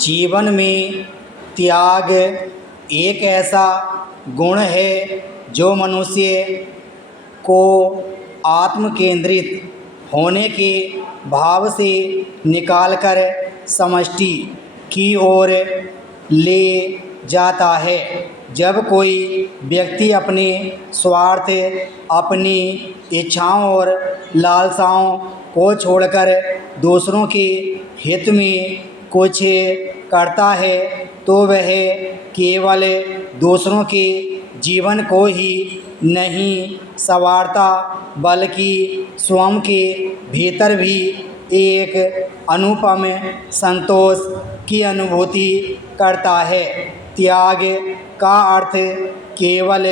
जीवन में त्याग एक ऐसा गुण है जो मनुष्य को आत्म केंद्रित होने के भाव से निकालकर समष्टि की ओर ले जाता है। जब कोई व्यक्ति अपने स्वार्थ, अपनी इच्छाओं और लालसाओं को छोड़कर दूसरों के हित में कुछ करता है तो वह केवल दूसरों के जीवन को ही नहीं संवारता बल्कि स्वयं के भीतर भी एक अनुपम संतोष की अनुभूति करता है। त्याग का अर्थ केवल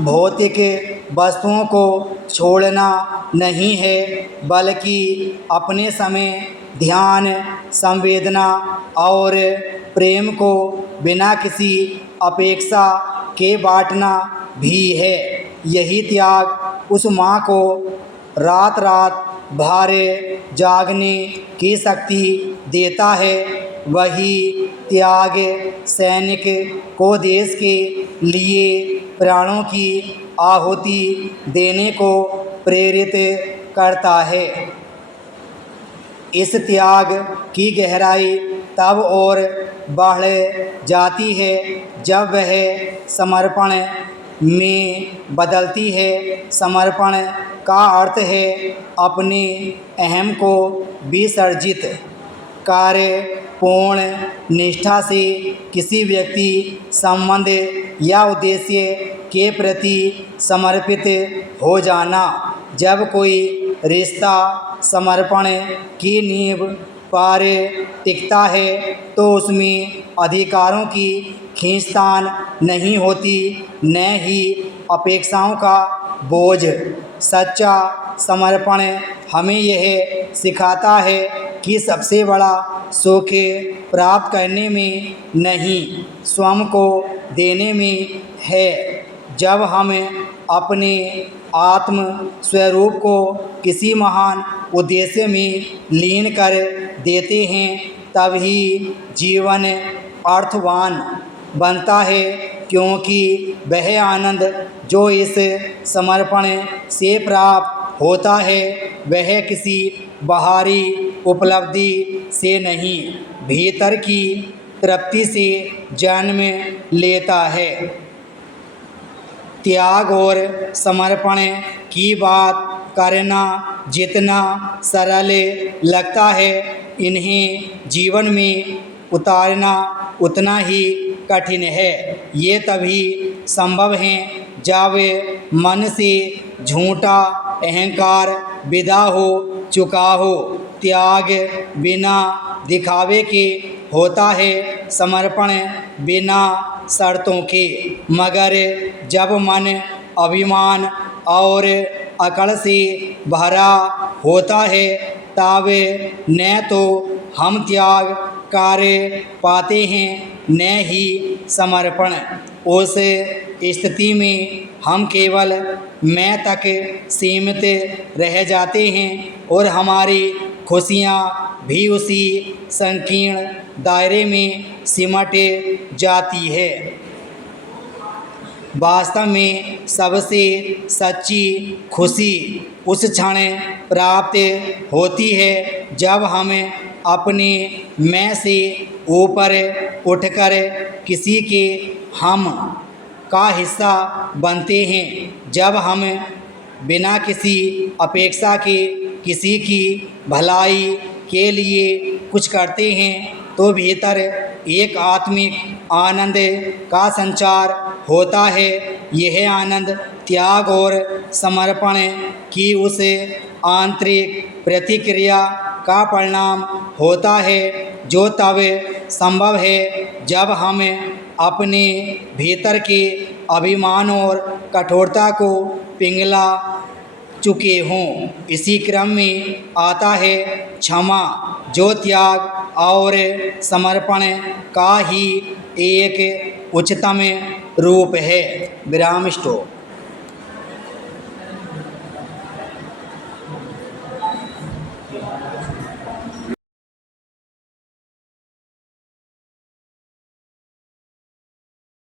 भौतिक वस्तुओं को छोड़ना नहीं है बल्कि अपने समय, ध्यान, संवेदना और प्रेम को बिना किसी अपेक्षा के बांटना भी है। यही त्याग उस माँ को रात रात भर जागने की शक्ति देता है। वही त्याग सैनिक को देश के लिए प्राणों की आहुति देने को प्रेरित करता है। इस त्याग की गहराई तब और बढ़ जाती है जब वह समर्पण में बदलती है। समर्पण का अर्थ है अपने अहम को विसर्जित कर पूर्ण निष्ठा से किसी व्यक्ति, संबंध या उद्देश्य के प्रति समर्पित हो जाना। जब कोई रिश्ता समर्पण की नींव पर टिकता है तो उसमें अधिकारों की खींचतान नहीं होती, न ही अपेक्षाओं का बोझ। सच्चा समर्पण हमें यह सिखाता है कि सबसे बड़ा सुख प्राप्त करने में नहीं, स्वयं को देने में है। जब हम अपने आत्म स्वरूप को किसी महान उद्देश्य में लीन कर देते हैं तभी जीवन अर्थवान बनता है, क्योंकि वह आनंद जो इस समर्पण से प्राप्त होता है वह किसी बाहरी उपलब्धि से नहीं, भीतर की तृप्ति से जन्म लेता है। त्याग और समर्पण की बात करना जितना सरल लगता है, इन्हें जीवन में उतारना उतना ही कठिन है। ये तभी संभव है जब मन से झूठा अहंकार विदा हो चुका हो। त्याग बिना दिखावे के होता है, समर्पण बिना शर्तों के। मगर जब मन अभिमान और अकड़ से भरा होता है तब न तो हम त्याग कर पाते हैं न ही समर्पण। उस स्थिति में हम केवल मैं तक सीमित रह जाते हैं और हमारी खुशियाँ भी उसी संकीर्ण दायरे में सिमट जाती है। वास्तव में सबसे सच्ची खुशी उस क्षण प्राप्त होती है जब हम अपने मैं से ऊपर उठकर किसी के हम का हिस्सा बनते हैं। जब हम बिना किसी अपेक्षा के किसी की भलाई के लिए कुछ करते हैं तो भीतर एक आत्मिक आनंद का संचार होता है। यह आनंद त्याग और समर्पण की उस आंतरिक प्रतिक्रिया का परिणाम होता है जो तब संभव है जब हम अपने भीतर के अभिमान और कठोरता को पिघला चुके हों। इसी क्रम में आता है क्षमा, जो त्याग और समर्पण का ही एक उच्चतम रूप है। विराम स्टॉप।